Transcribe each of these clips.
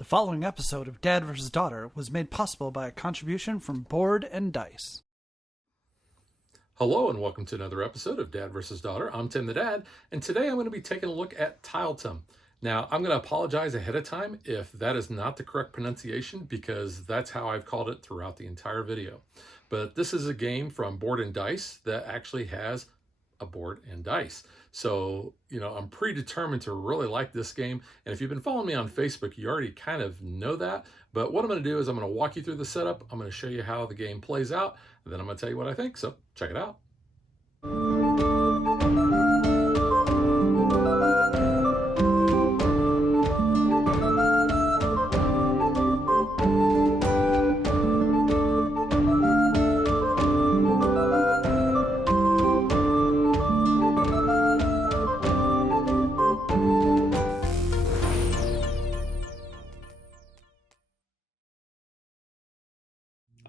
The following episode of Dad vs. Daughter was made possible by a contribution from Board and Dice. Hello and welcome to another episode of Dad vs. Daughter. I'm Tim the Dad, and today I'm going to be taking a look at Tiletum. Now, I'm going to apologize ahead of time if that is not the correct pronunciation, because that's how I've called it throughout the entire video. But this is a game from Board and Dice that actually has a board and dice. So, I'm predetermined to really like this game. And if you've been following me on Facebook, you already kind of know that. But what I'm going to do is I'm going to walk you through the setup. I'm going to show you how the game plays out. And then I'm going to tell you what I think. So check it out.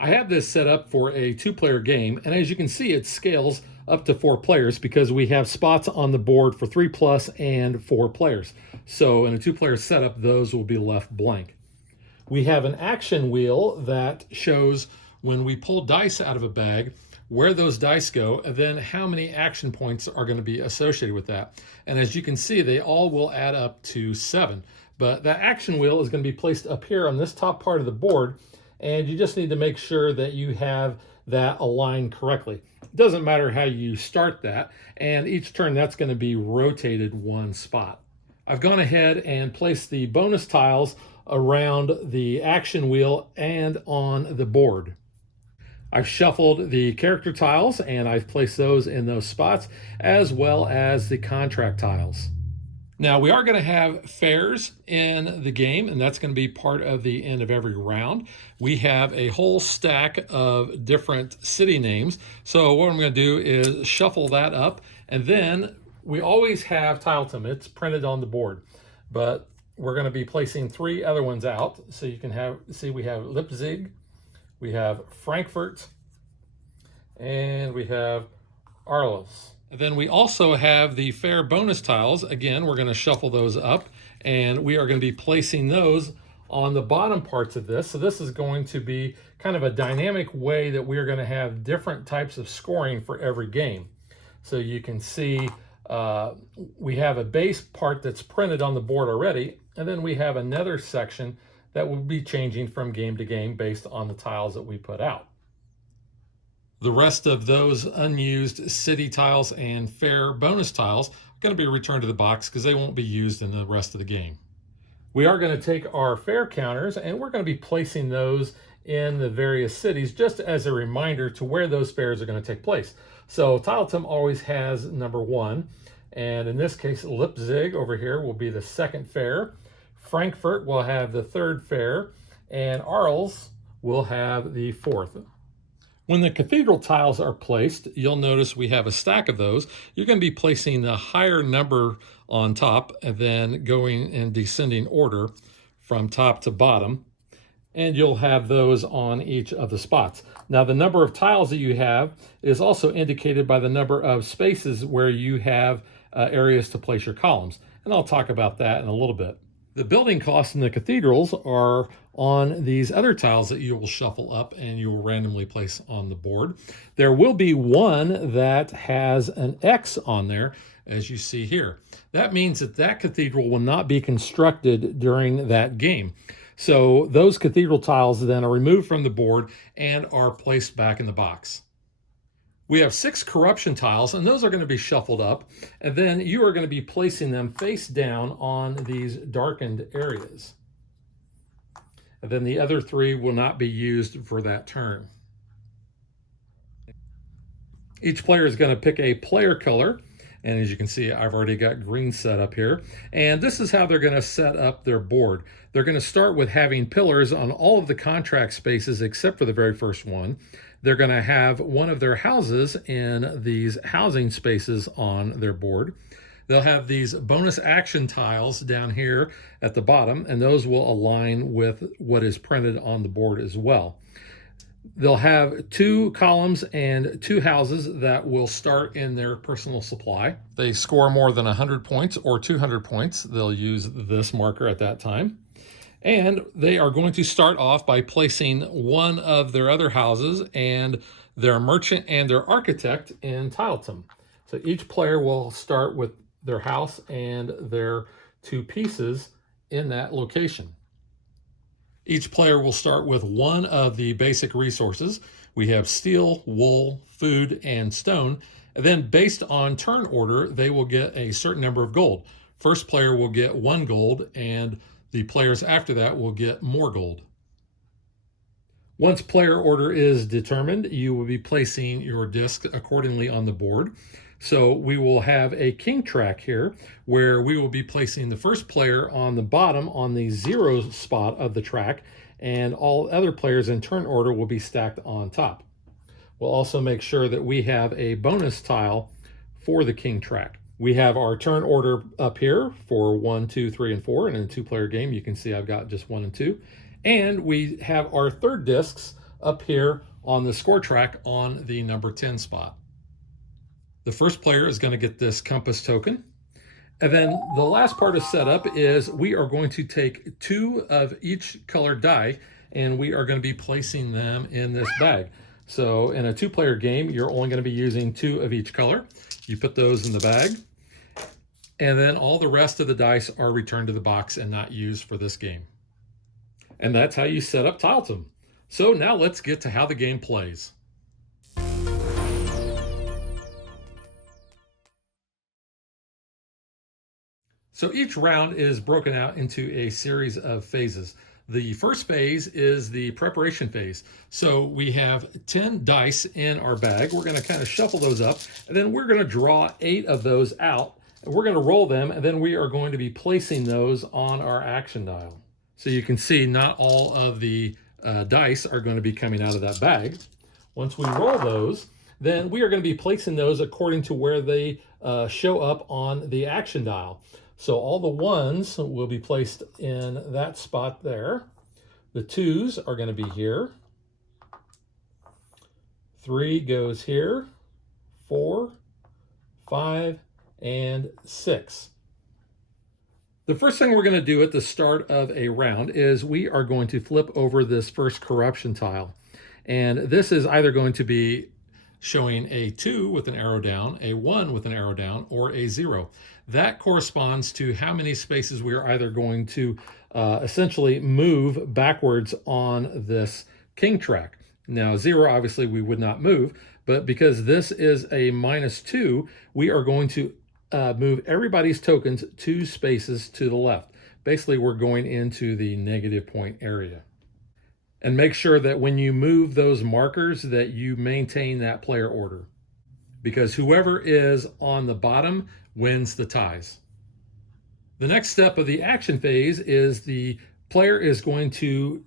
I have this set up for a 2-player game, and as you can see, it scales up to 4 players because we have spots on the board for 3+ and 4 players. So in a 2-player setup, those will be left blank. We have an action wheel that shows when we pull dice out of a bag, where those dice go, and then how many action points are going to be associated with that. And as you can see, they all will add up to 7. But that action wheel is going to be placed up here on this top part of the board, and you just need to make sure that you have that aligned correctly. It doesn't matter how you start that, and each turn that's going to be rotated 1 spot. I've gone ahead and placed the bonus tiles around the action wheel and on the board. I've shuffled the character tiles and I've placed those in those spots, as well as the contract tiles. Now, we are going to have fairs in the game, and that's going to be part of the end of every round. We have a whole stack of different city names. So what I'm going to do is shuffle that up, and then we always have Tiletum. It's printed on the board, but we're going to be placing 3 other ones out. So you can see we have Leipzig, we have Frankfurt, and we have Arles. And then we also have the fair bonus tiles. Again, we're going to shuffle those up, and we are going to be placing those on the bottom parts of this. So this is going to be kind of a dynamic way that we're going to have different types of scoring for every game. So you can see we have a base part that's printed on the board already, and then we have another section that will be changing from game to game based on the tiles that we put out. The rest of those unused city tiles and fair bonus tiles are going to be returned to the box because they won't be used in the rest of the game. We are going to take our fair counters and we're going to be placing those in the various cities just as a reminder to where those fairs are going to take place. So Tiletum always has number 1, and in this case Leipzig over here will be the 2nd fair, Frankfurt will have the 3rd fair, and Arles will have the 4th. When the cathedral tiles are placed, you'll notice we have a stack of those. You're going to be placing the higher number on top and then going in descending order from top to bottom. And you'll have those on each of the spots. Now, the number of tiles that you have is also indicated by the number of spaces where you have areas to place your columns. And I'll talk about that in a little bit. The building costs in the cathedrals are on these other tiles that you will shuffle up and you will randomly place on the board. There will be one that has an X on there, as you see here. That means that that cathedral will not be constructed during that game. So those cathedral tiles then are removed from the board and are placed back in the box. We have 6 corruption tiles, and those are going to be shuffled up, and then you are going to be placing them face down on these darkened areas. And then the other 3 will not be used for that turn. Each player is going to pick a player color, and as you can see, I've already got green set up here. And this is how they're going to set up their board. They're going to start with having pillars on all of the contract spaces except for the very first one. They're going to have one of their houses in these housing spaces on their board. They'll have these bonus action tiles down here at the bottom, and those will align with what is printed on the board as well. They'll have 2 columns and 2 houses that will start in their personal supply. They score more than 100 points or 200 points. They'll use this marker at that time. And they are going to start off by placing one of their other houses and their merchant and their architect in Tiletum. So each player will start with their house and their two pieces in that location. Each player will start with one of the basic resources. We have steel, wool, food, and stone. And then based on turn order, they will get a certain number of gold. First player will get 1 gold, and the players after that will get more gold. Once player order is determined, you will be placing your disc accordingly on the board. So we will have a king track here where we will be placing the first player on the bottom on the 0 spot of the track, and all other players in turn order will be stacked on top. We'll also make sure that we have a bonus tile for the king track. We have our turn order up here for 1, 2, 3, and 4. And in a 2-player game, you can see I've got just 1 and 2. And we have our third discs up here on the score track on the number 10 spot. The first player is going to get this compass token. And then the last part of setup is we are going to take 2 of each colored die, and we are going to be placing them in this bag. So in a 2-player game, you're only going to be using 2 of each color. You put those in the bag, and then all the rest of the dice are returned to the box and not used for this game. And that's how you set up Tiletum. So now let's get to how the game plays. So each round is broken out into a series of phases. The first phase is the preparation phase. So we have 10 dice in our bag. We're going to kind of shuffle those up, and then we're going to draw 8 of those out. And we're going to roll them, and then we are going to be placing those on our action dial. So you can see not all of the dice are going to be coming out of that bag. Once we roll those, then we are going to be placing those according to where they show up on the action dial. So all the 1s will be placed in that spot there. The 2s are going to be here. 3 goes here. 4, 5, and 6. The first thing we're going to do at the start of a round is we are going to flip over this first corruption tile. And this is either going to be showing a 2 with an arrow down, a 1 with an arrow down, or a 0. That corresponds to how many spaces we are either going to essentially move backwards on this king track. Now 0, obviously we would not move, but because this is a -2, we are going to move everybody's tokens 2 spaces to the left. Basically, we're going into the negative point area. And make sure that when you move those markers that you maintain that player order, because whoever is on the bottom wins the ties. The next step of the action phase is the player is going to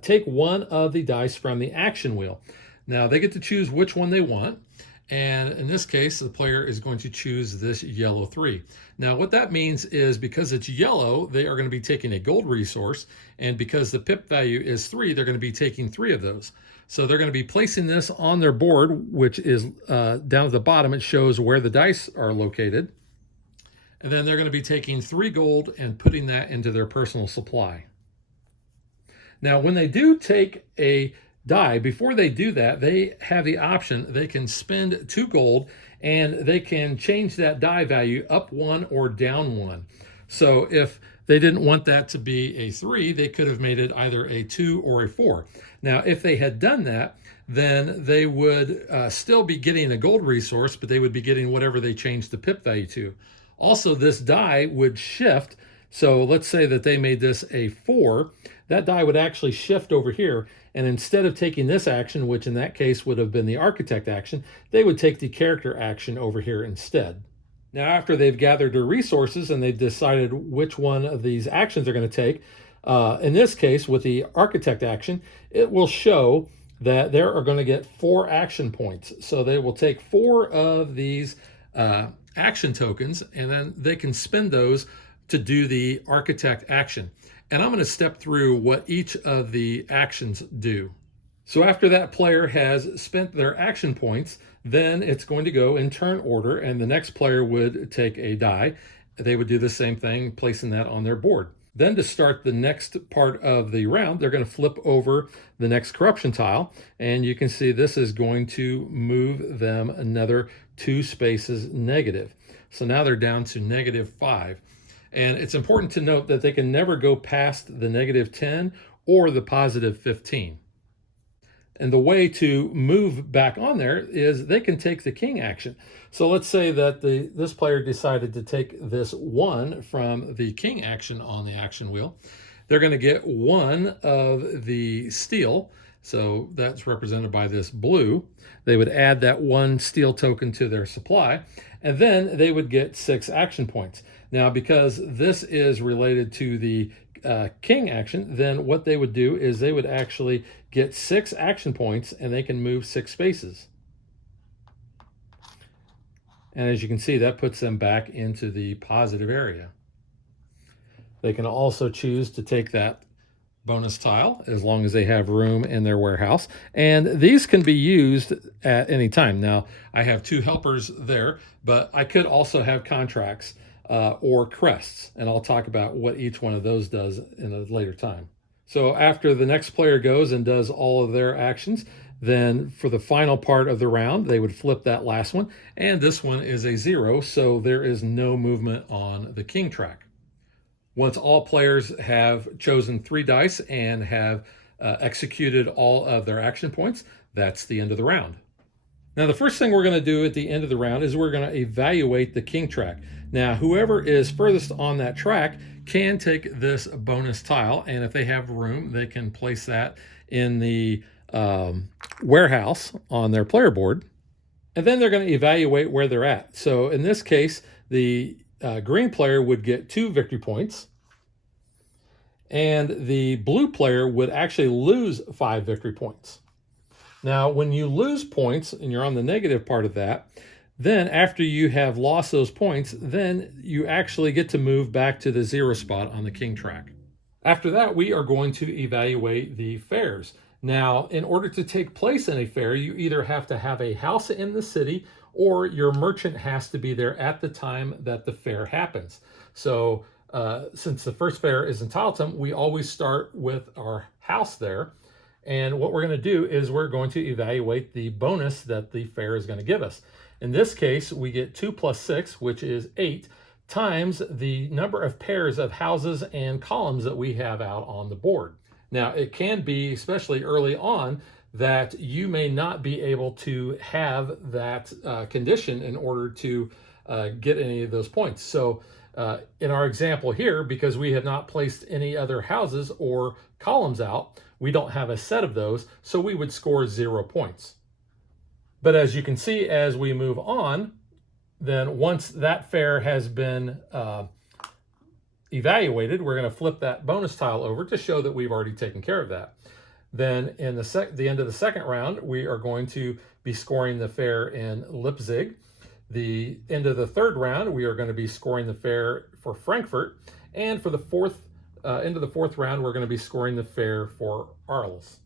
take one of the dice from the action wheel. Now they get to choose which one they want. And in this case, the player is going to choose this yellow 3. Now what that means is because it's yellow, they are going to be taking a gold resource. And because the pip value is 3, they're going to be taking 3 of those. So they're going to be placing this on their board, which is down at the bottom. It shows where the dice are located. And then they're going to be taking 3 gold and putting that into their personal supply. Now, when they do take a die, before they do that, they have the option, they can spend 2 gold and they can change that die value up 1 or down 1. So if they didn't want that to be a 3, they could have made it either a 2 or a 4. Now, if they had done that, then they would still be getting a gold resource, but they would be getting whatever they changed the pip value to. Also, this die would shift. So let's say that they made this a 4. That die would actually shift over here. And instead of taking this action, which in that case would have been the architect action, they would take the character action over here instead. Now, after they've gathered their resources and they've decided which one of these actions they're going to take, in this case, with the architect action, it will show that they are going to get 4 action points. So they will take 4 of these action tokens, and then they can spend those to do the architect action. And I'm going to step through what each of the actions do. So after that player has spent their action points, then it's going to go in turn order, and the next player would take a die. They would do the same thing, placing that on their board. Then to start the next part of the round, they're going to flip over the next corruption tile. And you can see this is going to move them another 2 spaces negative. So now they're down to -5. And it's important to note that they can never go past the -10 or the +15. And the way to move back on there is they can take the king action. So let's say that this player decided to take this 1 from the king action on the action wheel. They're going to get 1 of the steel. So that's represented by this blue. They would add that 1 steel token to their supply, and then they would get 6 action points. Now, because this is related to the king action, then what they would do is they would actually get 6 action points, and they can move 6 spaces. And as you can see, that puts them back into the positive area. They can also choose to take that bonus tile as long as they have room in their warehouse. And these can be used at any time. Now, I have 2 helpers there, but I could also have contracts or crests, and I'll talk about what each one of those does in a later time. So after the next player goes and does all of their actions, then for the final part of the round, they would flip that last one, and this one is a 0, so there is no movement on the king track. Once all players have chosen 3 dice and have executed all of their action points, that's the end of the round. Now, the first thing we're going to do at the end of the round is we're going to evaluate the king track. Now, whoever is furthest on that track can take this bonus tile, and if they have room, they can place that in the warehouse on their player board, and then they're going to evaluate where they're at. So in this case, the green player would get 2 victory points, and the blue player would actually lose 5 victory points. Now, when you lose points and you're on the negative part of that, then after you have lost those points, then you actually get to move back to the 0 spot on the king track. After that, we are going to evaluate the fairs. Now, in order to take place in a fair, you either have to have a house in the city or your merchant has to be there at the time that the fair happens. So since the first fair is in Tiletum, we always start with our house there. And what we're going to do is we're going to evaluate the bonus that the fair is going to give us. In this case, we get 2 + 6, which is 8, times the number of pairs of houses and columns that we have out on the board. Now, it can be, especially early on, that you may not be able to have that condition in order to get any of those points. So in our example here, because we have not placed any other houses or columns out, we don't have a set of those, so we would score 0 points. But as you can see, as we move on, then once that fair has been evaluated, we're going to flip that bonus tile over to show that we've already taken care of that. Then in the end of the second round, we are going to be scoring the fair in Leipzig. The end of the third round, we are going to be scoring the fair for Frankfurt. And for the end of the fourth round, we're going to be scoring the fair for Arles.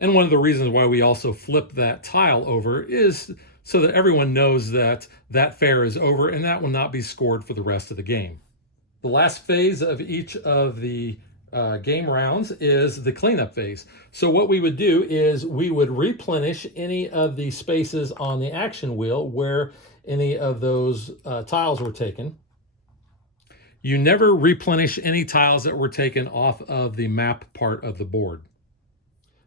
And one of the reasons why we also flip that tile over is so that everyone knows that that fair is over and that will not be scored for the rest of the game. The last phase of each of the game rounds is the cleanup phase. So what we would do is we would replenish any of the spaces on the action wheel where any of those tiles were taken. You never replenish any tiles that were taken off of the map part of the board.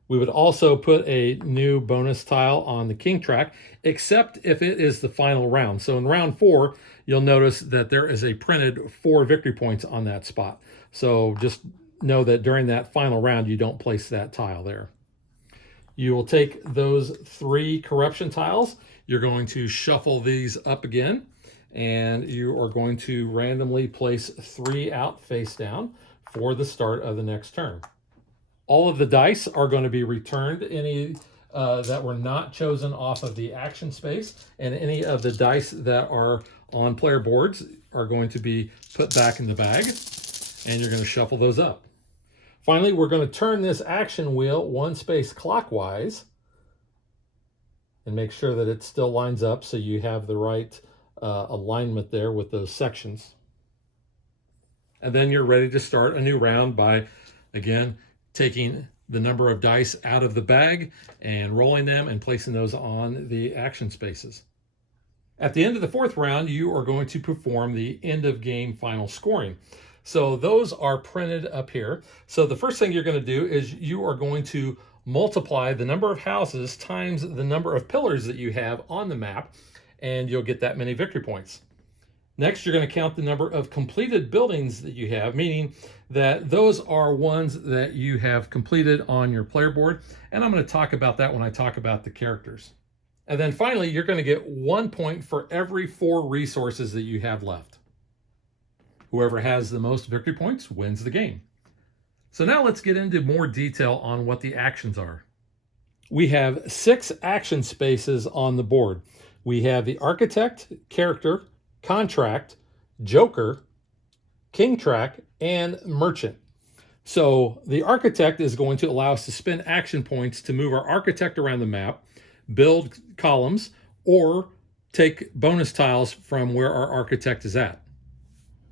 We would also put a new bonus tile on the king track, except if it is the final round. So in round 4, you'll notice that there is a printed 4 victory points on that spot. So just know that during that final round, you don't place that tile there. You will take those 3 corruption tiles. You're going to shuffle these up again, and you are going to randomly place 3 out face down for the start of the next turn. All of the dice are going to be returned, any that were not chosen off of the action space, and any of the dice that are on player boards are going to be put back in the bag, and you're going to shuffle those up. Finally, we're going to turn this action wheel 1 space clockwise and make sure that it still lines up so you have the right alignment there with those sections. And then you're ready to start a new round by, again, taking the number of dice out of the bag and rolling them and placing those on the action spaces. At the end of the fourth round, you are going to perform the end of game final scoring. So those are printed up here. So the first thing you're going to do is you are going to multiply the number of houses times the number of pillars that you have on the map, and you'll get that many victory points. Next, you're going to count the number of completed buildings that you have, meaning that those are ones that you have completed on your player board. And I'm going to talk about that when I talk about the characters. And then finally, you're going to get 1 point for every 4 resources that you have left. Whoever has the most victory points wins the game. So now let's get into more detail on what the actions are. We have 6 action spaces on the board. We have the Architect, Character, Contract, Joker, King Track, and Merchant. So the Architect is going to allow us to spend action points to move our Architect around the map, build columns, or take bonus tiles from where our Architect is at.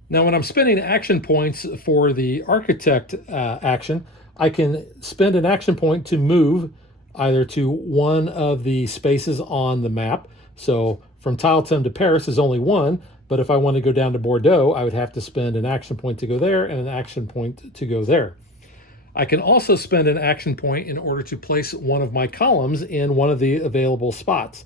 Now, when I'm spending action points for the Architect action, I can spend an action point to move either to one of the spaces on the map. So from Tiletum to Paris is only 1, but if I want to go down to Bordeaux, I would have to spend an action point to go there and an action point to go there. I can also spend an action point in order to place one of my columns in one of the available spots.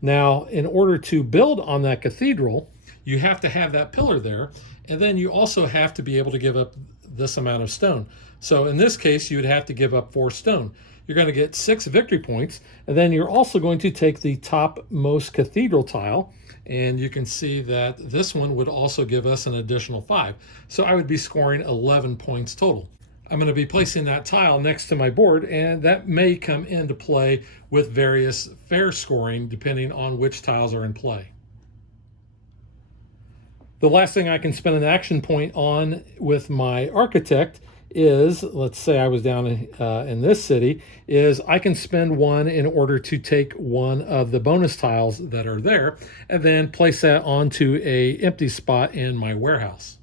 Now, in order to build on that cathedral, you have to have that pillar there, and then you also have to be able to give up this amount of stone. So in this case, you would have to give up 4 stone. You're going to get 6 victory points, and then you're also going to take the topmost cathedral tile, and you can see that this one would also give us an additional 5. So I would be scoring 11 points total. I'm going to be placing that tile next to my board, and that may come into play with various fair scoring depending on which tiles are in play. The last thing I can spend an action point on with my Architect is, let's say I was down in this city, is I can spend 1 in order to take one of the bonus tiles that are there and then place that onto a empty spot in my warehouse.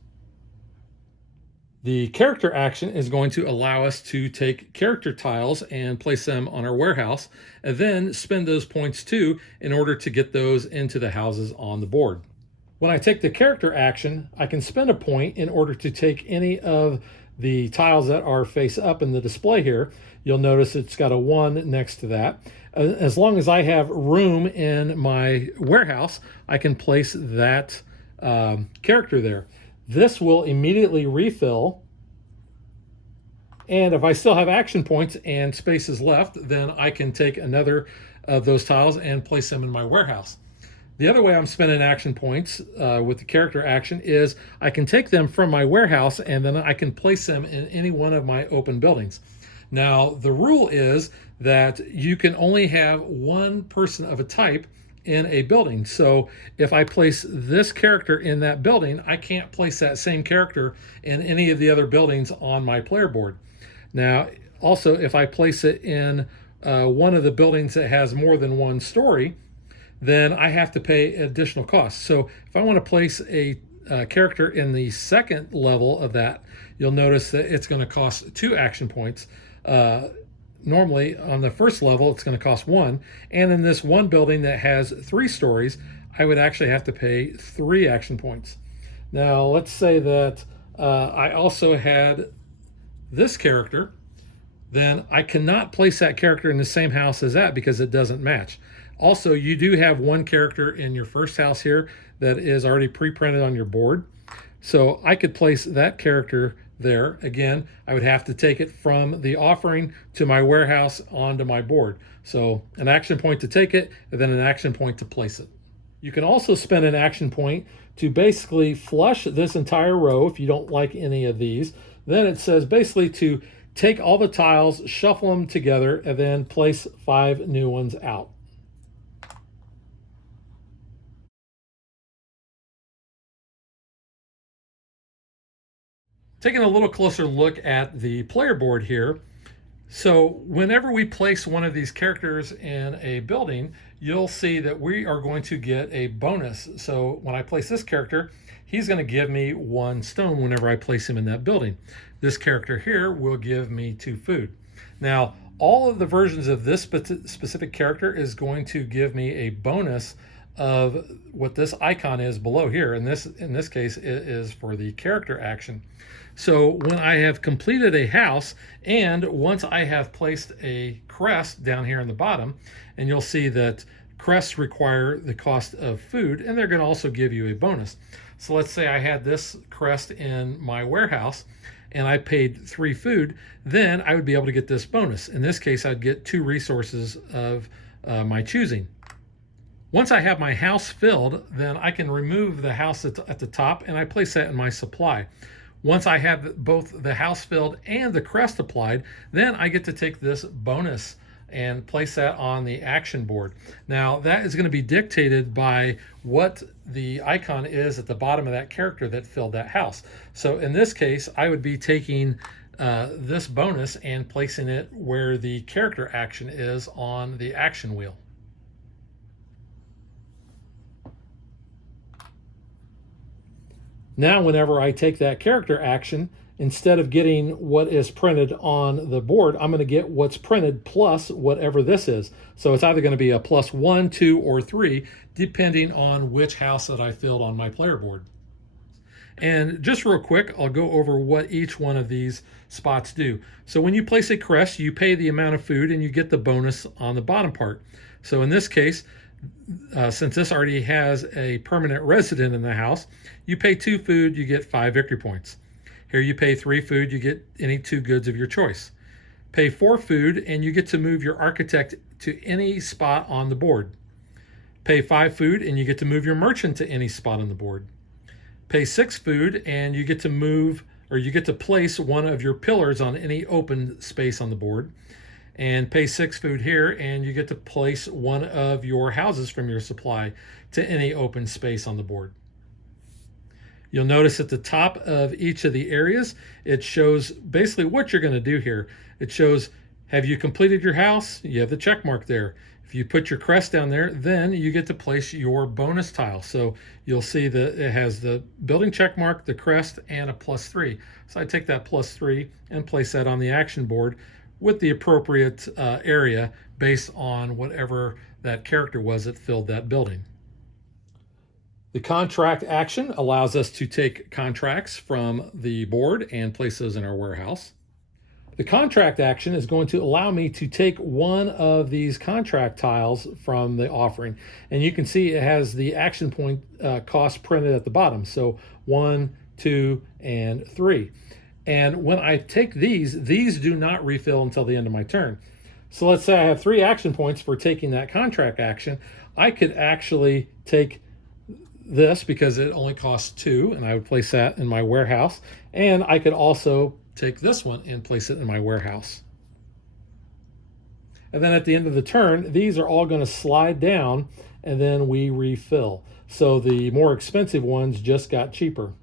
The character action is going to allow us to take character tiles and place them on our warehouse, and then spend those points too in order to get those into the houses on the board. When I take the character action, I can spend a point in order to take any of the tiles that are face up in the display here. You'll notice it's got a 1 next to that. As long as I have room in my warehouse, I can place that character there. This will immediately refill, and if I still have action points and spaces left, then I can take another of those tiles and place them in my warehouse. The other way I'm spending action points with the character action is I can take them from my warehouse and then I can place them in any one of my open buildings. Now, the rule is that you can only have 1 person of a type in a building. So if I place this character in that building, I can't place that same character in any of the other buildings on my player board. Now, also, if I place it in one of the buildings that has more than 1 story, then I have to pay additional costs. So if I want to place a character in the second level of that, you'll notice that it's going to cost 2 action points. Normally on the first level, it's going to cost 1. And in this one building that has 3 stories, I would actually have to pay 3 action points. Now, let's say that I also had this character, then I cannot place that character in the same house as that because it doesn't match. Also, you do have 1 character in your first house here that is already pre-printed on your board. So I could place that character there. Again, I would have to take it from the offering to my warehouse onto my board. So an action point to take it, and then an action point to place it. You can also spend an action point to basically flush this entire row if you don't like any of these. Then it says basically to take all the tiles, shuffle them together, and then place 5 new ones out. Taking a little closer look at the player board here. So whenever we place one of these characters in a building, you'll see that we are going to get a bonus. So when I place this character, he's going to give me 1 stone whenever I place him in that building. This character here will give me 2 food. Now, all of the versions of this specific character is going to give me a bonus of what this icon is below here. In this case, it is for the character action. So when I have completed a house, and once I have placed a crest down here in the bottom, and you'll see that crests require the cost of food, and they're going to also give you a bonus. So let's say I had this crest in my warehouse, and I paid 3 food, then I would be able to get this bonus. In this case, I'd get 2 resources of my choosing. Once I have my house filled, then I can remove the house that's at the top, and I place that in my supply. Once I have both the house filled and the crest applied, then I get to take this bonus and place that on the action board. Now, that is going to be dictated by what the icon is at the bottom of that character that filled that house. So in this case, I would be taking this bonus and placing it where the character action is on the action wheel. Now, whenever I take that character action, instead of getting what is printed on the board, I'm going to get what's printed plus whatever this is. So it's either going to be a +1, 2, or 3, depending on which house that I filled on my player board. And just real quick, I'll go over what each one of these spots do. So when you place a crest, you pay the amount of food and you get the bonus on the bottom part. So in this case, since this already has a permanent resident in the house, you pay 2 food, you get 5 victory points. Here you pay 3 food, you get any 2 goods of your choice. Pay 4 food, and you get to move your architect to any spot on the board. Pay 5 food, and you get to move your merchant to any spot on the board. Pay 6 food, and you get to move, or you get to place one of your pillars on any open space on the board. And pay 6 food here, and you get to place one of your houses from your supply to any open space on the board. You'll notice at the top of each of the areas, it shows basically what you're going to do here. It shows, have you completed your house? You have the check mark there. If you put your crest down there, then you get to place your bonus tile. So you'll see that it has the building check mark, the crest, and a +3. So I take that +3 and place that on the action board with the appropriate area based on whatever that character was that filled that building. The contract action allows us to take contracts from the board and place those in our warehouse. The contract action is going to allow me to take one of these contract tiles from the offering. And you can see it has the action point cost printed at the bottom. So 1, 2, and 3. And when I take these do not refill until the end of my turn. So let's say I have 3 action points for taking that contract action. I could actually take this because it only costs 2, and I would place that in my warehouse. And I could also take this one and place it in my warehouse. And then at the end of the turn, these are all going to slide down, and then we refill. So the more expensive ones just got cheaper.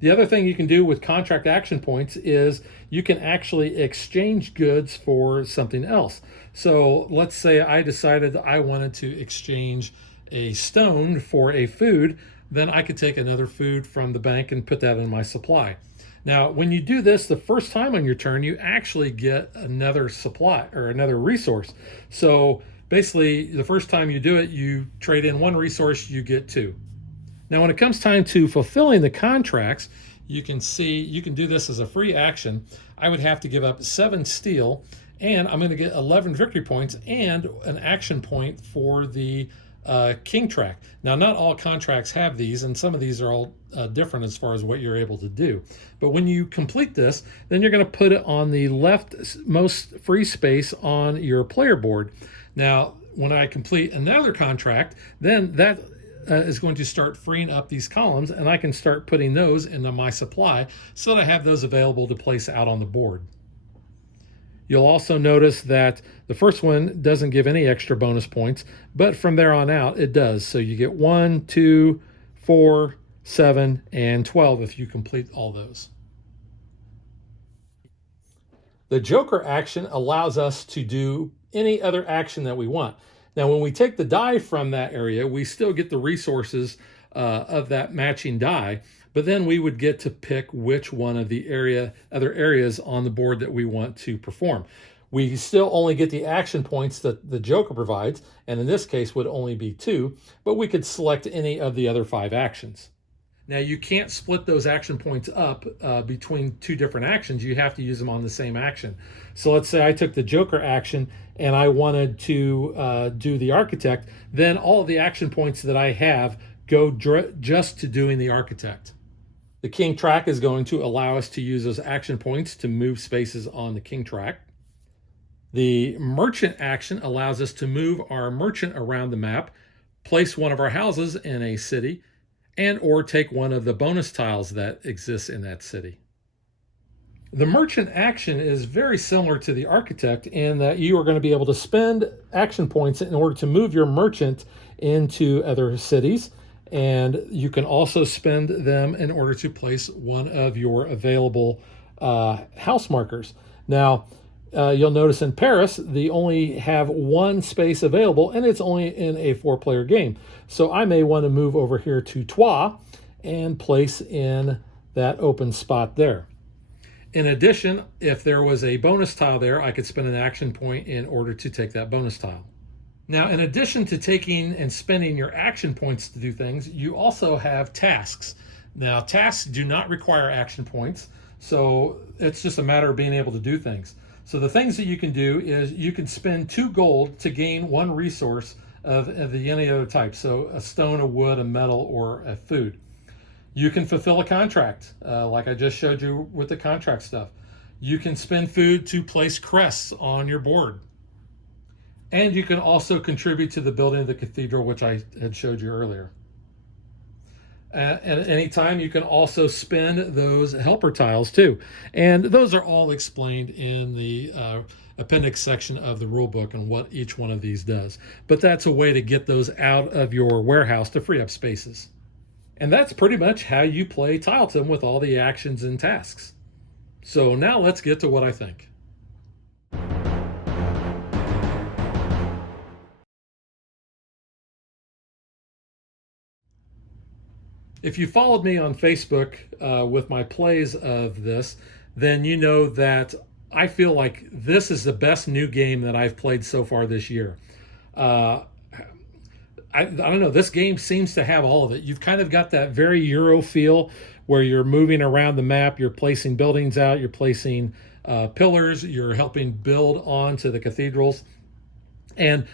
The other thing you can do with contract action points is you can actually exchange goods for something else. So let's say I decided I wanted to exchange a stone for a food, then I could take another food from the bank and put that in my supply. Now, when you do this the first time on your turn, you actually get another supply or another resource. So basically, the first time you do it, you trade in 1 resource, you get 2. Now, when it comes time to fulfilling the contracts, you can see you can do this as a free action. I would have to give up 7 steel, and I'm going to get 11 victory points and an action point for the king track. Now, not all contracts have these, and some of these are all different as far as what you're able to do. But when you complete this, then you're going to put it on the leftmost free space on your player board. Now, when I complete another contract, then that is going to start freeing up these columns, and I can start putting those into my supply so that I have those available to place out on the board. You'll also notice that the first one doesn't give any extra bonus points, but from there on out it does. So you get 1, 2, 4, 7, and 12 if you complete all those. The Joker action allows us to do any other action that we want. Now, when we take the die from that area, we still get the resources of that matching die. But then we would get to pick which one of the other areas on the board that we want to perform. We still only get the action points that the Joker provides, and in this case would only be 2, but we could select any of the other 5 actions. Now, you can't split those action points up between 2 different actions. You have to use them on the same action. So let's say I took the Joker action and I wanted to do the Architect, then all of the action points that I have go just to doing the Architect. The King track is going to allow us to use those action points to move spaces on the King track. The Merchant action allows us to move our merchant around the map, place one of our houses in a city, and or take one of the bonus tiles that exists in that city. The Merchant action is very similar to the Architect in that you are going to be able to spend action points in order to move your merchant into other cities, and you can also spend them in order to place one of your available house markers. Now, you'll notice in Paris, they only have 1 space available, and it's only in a 4-player game. So I may want to move over here to Troyes and place in that open spot there. In addition, if there was a bonus tile there, I could spend an action point in order to take that bonus tile. Now, in addition to taking and spending your action points to do things, you also have tasks. Now, tasks do not require action points, so it's just a matter of being able to do things. So the things that you can do is you can spend 2 gold to gain 1 resource of any other type. So a stone, a wood, a metal, or a food. You can fulfill a contract, like I just showed you with the contract stuff. You can spend food to place crests on your board. And you can also contribute to the building of the cathedral, which I had showed you earlier. At any time, you can also spend those helper tiles too. And those are all explained in the appendix section of the rule book and what each one of these does. But that's a way to get those out of your warehouse to free up spaces. And that's pretty much how you play Tiletum with all the actions and tasks. So now let's get to what I think. If you followed me on Facebook with my plays of this, then you know that I feel like this is the best new game that I've played so far this year. I don't know, this game seems to have all of it. You've kind of got that very Euro feel where you're moving around the map, you're placing buildings out, you're placing pillars, you're helping build onto the cathedrals. And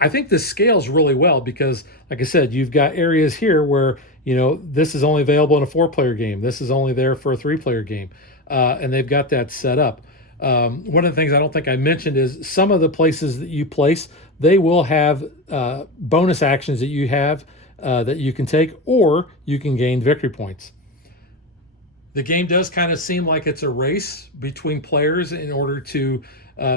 I think this scales really well because, like I said, you've got areas here where, you know, this is only available in a 4-player game. This is only there for a 3-player game. And they've got that set up. One of the things I don't think I mentioned is some of the places that you place, they will have bonus actions that you have that you can take, or you can gain victory points. The game does kind of seem like it's a race between players in order to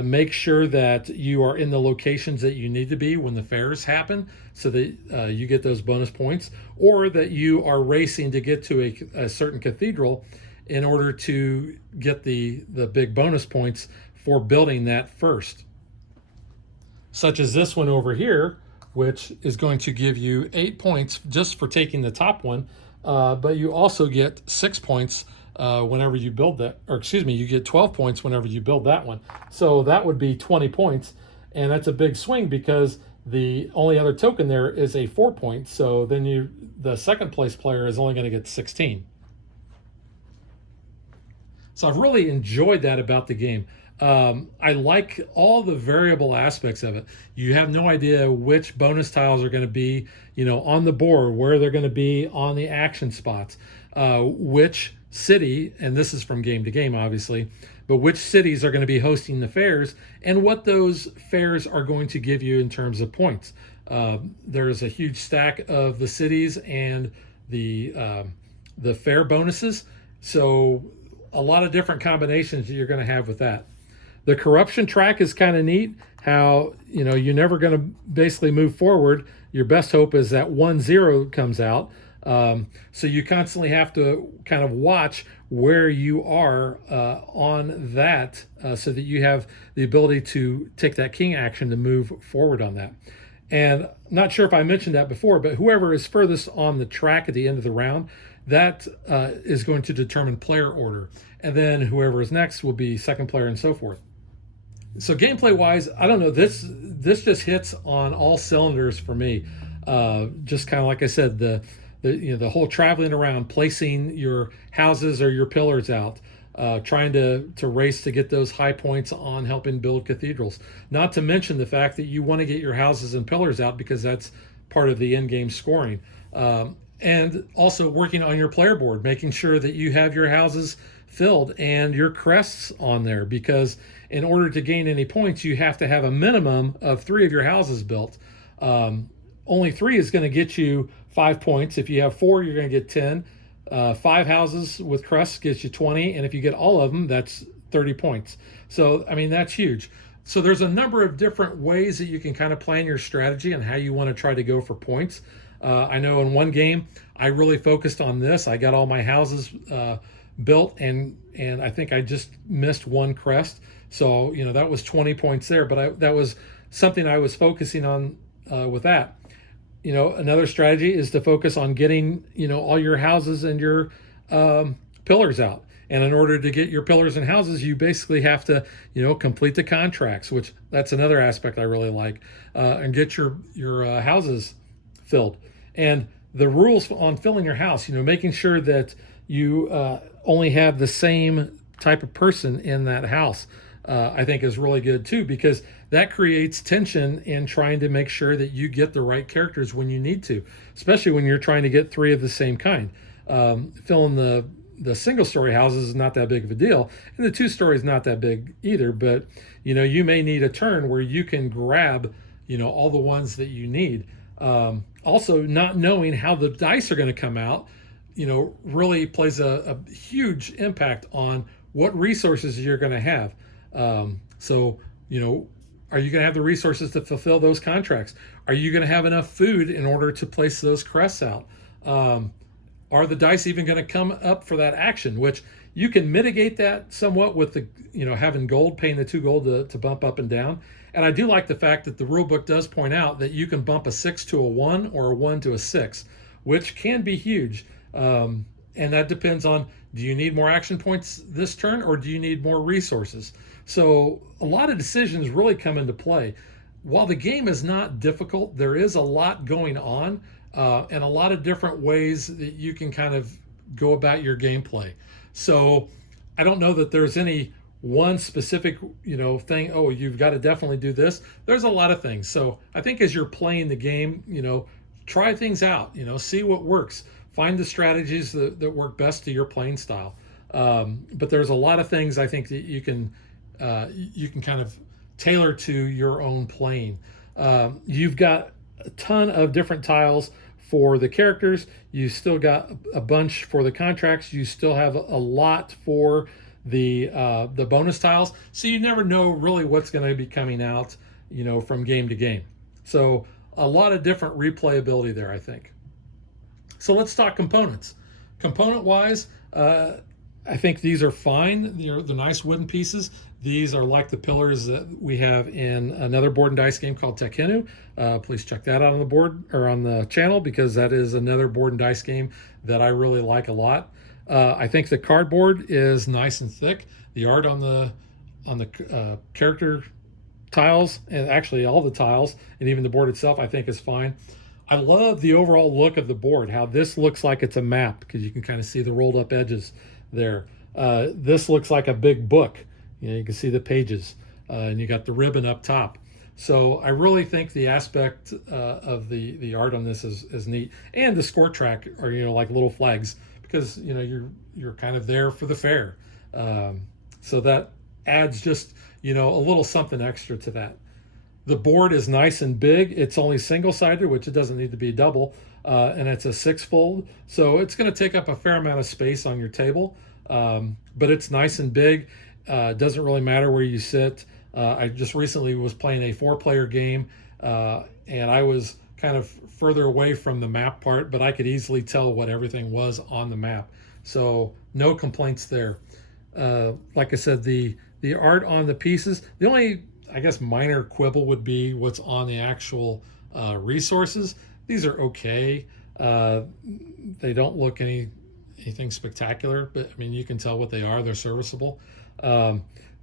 make sure that you are in the locations that you need to be when the fairs happen so that you get those bonus points, or that you are racing to get to a certain cathedral in order to get the big bonus points for building that first. Such as this one over here, which is going to give you 8 points just for taking the top one, but you also get 6 points whenever you build that, or excuse me, you get 12 points whenever you build that one. So that would be 20 points, and that's a big swing because the only other token there is a 4 point. So then the second place player is only going to get 16. So I've really enjoyed that about the game. I like all the variable aspects of it. You have no idea which bonus tiles are going to be, you know, on the board, where they're going to be on the action spots, which city, and this is from game to game, obviously, but which cities are going to be hosting the fairs and what those fairs are going to give you in terms of points. There's a huge stack of the cities and the fair bonuses. So a lot of different combinations that you're going to have with that. The corruption track is kind of neat, how, you know, you're never going to basically move forward. Your best hope is that 1-0 comes out. So you constantly have to kind of watch where you are on that so that you have the ability to take that king action to move forward on that. And not sure if I mentioned that before, but whoever is furthest on the track at the end of the round, that is going to determine player order. And then whoever is next will be second player and so forth. So gameplay wise, I don't know, this just hits on all cylinders for me. Just kind of like I said, the whole traveling around, placing your houses or your pillars out, trying to race to get those high points on helping build cathedrals. Not to mention the fact that you want to get your houses and pillars out because that's part of the end game scoring. And also working on your player board, making sure that you have your houses filled and your crests on there, because in order to gain any points, you have to have a minimum of 3 of your houses built. Only 3 is going to get you 5 points. If you have 4, you're going to get 10. 5 houses with crests gets you 20, and if you get all of them, that's 30 points. So, I mean, that's huge. So there's a number of different ways that you can kind of plan your strategy and how you want to try to go for points. I know in one game, I really focused on this. I got all my houses built, and I think I just missed 1 crest. So, that was 20 points there, but that was something I was focusing on with that. Another strategy is to focus on getting, all your houses and your pillars out. And in order to get your pillars and houses, you basically have to, complete the contracts, which that's another aspect I really like, and get your houses filled. And the rules on filling your house, making sure that you only have the same type of person in that house, I think is really good too, because that creates tension in trying to make sure that you get the right characters when you need to, especially when you're trying to get 3 of the same kind. Filling the single story houses is not that big of a deal, and the 2-story is not that big either, but you may need a turn where you can grab all the ones that you need. Also, not knowing how the dice are going to come out really plays a huge impact on what resources you're going to have. So are you going to have the resources to fulfill those contracts? Are you going to have enough food in order to place those crests out? Are the dice even going to come up for that action? Which you can mitigate that somewhat with the having gold, paying the 2 gold to bump up and down. And I do like the fact that the rule book does point out that you can bump a 6 to a 1 or a 1 to a 6, which can be huge. And that depends on, do you need more action points this turn or do you need more resources? So a lot of decisions really come into play. While the game is not difficult, there is a lot going on and a lot of different ways that you can kind of go about your gameplay. So I don't know that there's any one specific thing, oh, you've got to definitely do this. There's a lot of things. So I think as you're playing the game, try things out, see what works, find the strategies that work best to your playing style. But there's a lot of things I think that you can kind of tailor to your own playing. You've got a ton of different tiles for the characters. You still got a bunch for the contracts. You still have a lot for the bonus tiles. So you never know really what's going to be coming out, from game to game. So a lot of different replayability there, I think. So let's talk components. Component-wise, I think these are fine. They're nice wooden pieces. These are like the pillars that we have in another board and dice game called Tekhenu. Please check that out on the board or on the channel, because that is another board and dice game that I really like a lot. I think the cardboard is nice and thick. The art on the character tiles, and actually all the tiles, and even the board itself, I think is fine. I love the overall look of the board, how this looks like it's a map, because you can kind of see the rolled up edges there. This looks like a big book. You can see the pages, and you got the ribbon up top. So I really think the aspect of the art on this is neat. And the score track are, like little flags, because, you're kind of there for the fair. So that adds just, a little something extra to that. The board is nice and big. It's only single-sided, which it doesn't need to be double, and it's a 6-fold. So it's going to take up a fair amount of space on your table, but it's nice and big. Doesn't really matter where you sit. I just recently was playing a 4-player game, and I was kind of further away from the map part, but I could easily tell what everything was on the map. So no complaints there. Like I said, the art on the pieces, the only, I guess, minor quibble would be what's on the actual resources. These are okay. They don't look anything spectacular, but I mean, you can tell what they are. They're serviceable.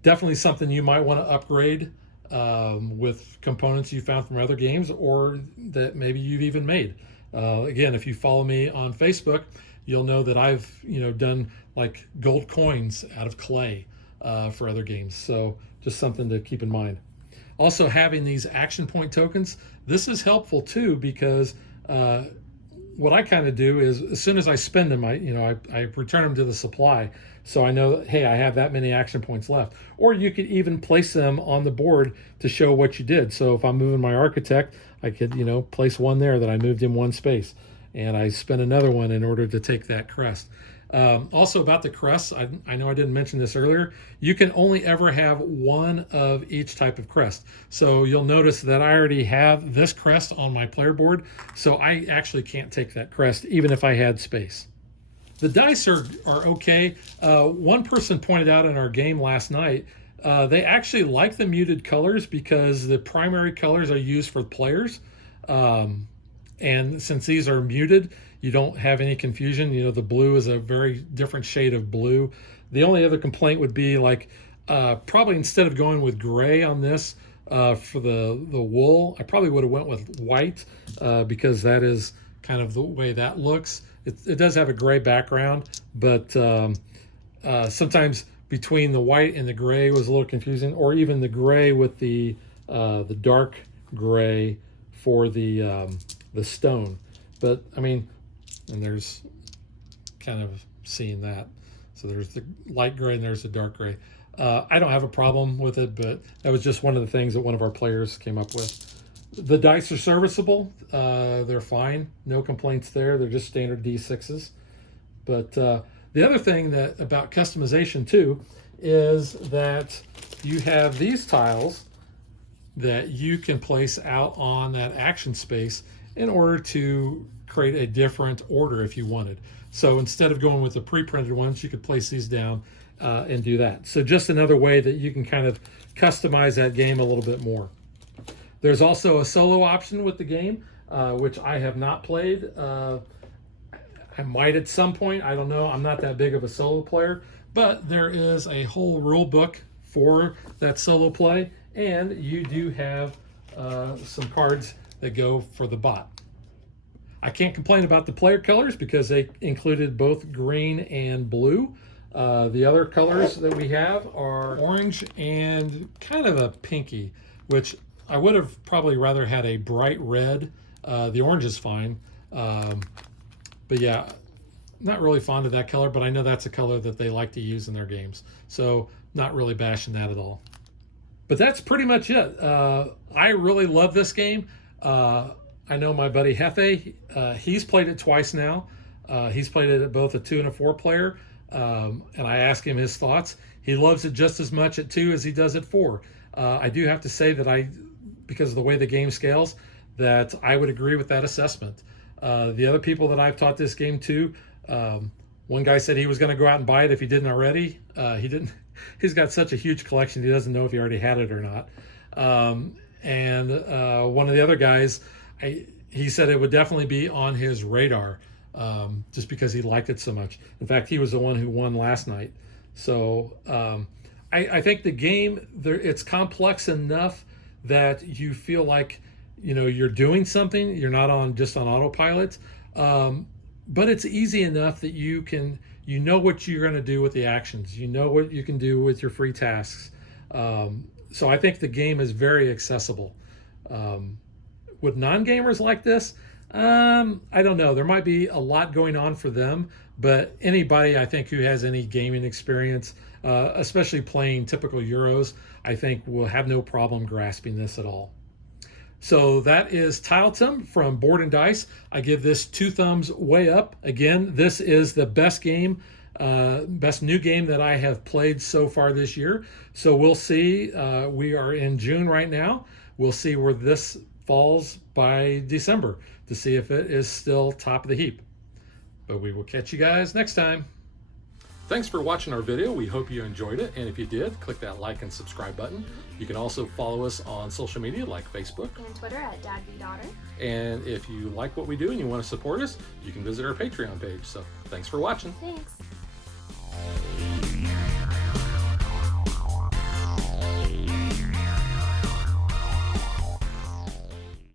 Definitely something you might want to upgrade with components you found from other games, or that maybe you've even made. Again, if you follow me on Facebook, you'll know that I've done like gold coins out of clay for other games. So just something to keep in mind. Also, having these action point tokens, this is helpful too, because what I kind of do is, as soon as I spend them, I return them to the supply, so I know, hey, I have that many action points left. Or you could even place them on the board to show what you did. So if I'm moving my architect, I could place one there that I moved in one space, and I spend another one in order to take that crest. Also about the crests, I know I didn't mention this earlier, you can only ever have one of each type of crest. So you'll notice that I already have this crest on my player board, so I actually can't take that crest even if I had space. The dice are okay. One person pointed out in our game last night, they actually like the muted colors because the primary colors are used for players. And since these are muted, you don't have any confusion. The blue is a very different shade of blue. The only other complaint would be like, probably instead of going with gray on this for the wool, I probably would have went with white because that is kind of the way that looks. It does have a gray background, but sometimes between the white and the gray was a little confusing, or even the gray with the dark gray for the stone. But I mean, and there's kind of seeing that. So there's the light gray and there's the dark gray. I don't have a problem with it, but that was just one of the things that one of our players came up with. The dice are serviceable. They're fine. No complaints there. They're just standard D6s. But the other thing that about customization too is that you have these tiles that you can place out on that action space in order to create a different order if you wanted. So instead of going with the pre-printed ones, you could place these down and do that. So just another way that you can kind of customize that game a little bit more. There's also a solo option with the game, which I have not played. I might at some point, I don't know. I'm not that big of a solo player, but there is a whole rule book for that solo play, and you do have some cards that go for the bot. I can't complain about the player colors because they included both green and blue. The other colors that we have are orange and kind of a pinky, which I would have probably rather had a bright red. The orange is fine. But yeah, not really fond of that color, but I know that's a color that they like to use in their games. So not really bashing that at all. But that's pretty much it. I really love this game. I know my buddy Hefe, he's played it twice now. He's played it at both a 2 and a 4 player. And I asked him his thoughts. He loves it just as much at 2 as he does at 4. I do have to say that because of the way the game scales, that I would agree with that assessment. The other people that I've taught this game to, one guy said he was going to go out and buy it if he didn't already. He didn't. He's got such a huge collection, he doesn't know if he already had it or not. And one of the other guys, he said it would definitely be on his radar, just because he liked it so much. In fact, he was the one who won last night. So I think the game, it's complex enough that you feel like you're doing something. You're not just on autopilot, but it's easy enough that you know what you're going to do with the actions. You know what you can do with your free tasks. So I think the game is very accessible. Would non-gamers like this? I don't know. There might be a lot going on for them, but anybody I think who has any gaming experience, especially playing typical Euros, I think will have no problem grasping this at all. So that is Tiletum from Board and Dice. I give this 2 thumbs way up. Again, this is the best game, best new game that I have played so far this year. So we'll see. We are in June right now. We'll see where this falls by December to see if it is still top of the heap. But we will catch you guys next time. Thanks for watching our video. We hope you enjoyed it. And if you did, click that like and subscribe button. You can also follow us on social media like Facebook and Twitter at DadVDaughter. And if you like what we do and you want to support us, you can visit our Patreon page. So thanks for watching. Thanks.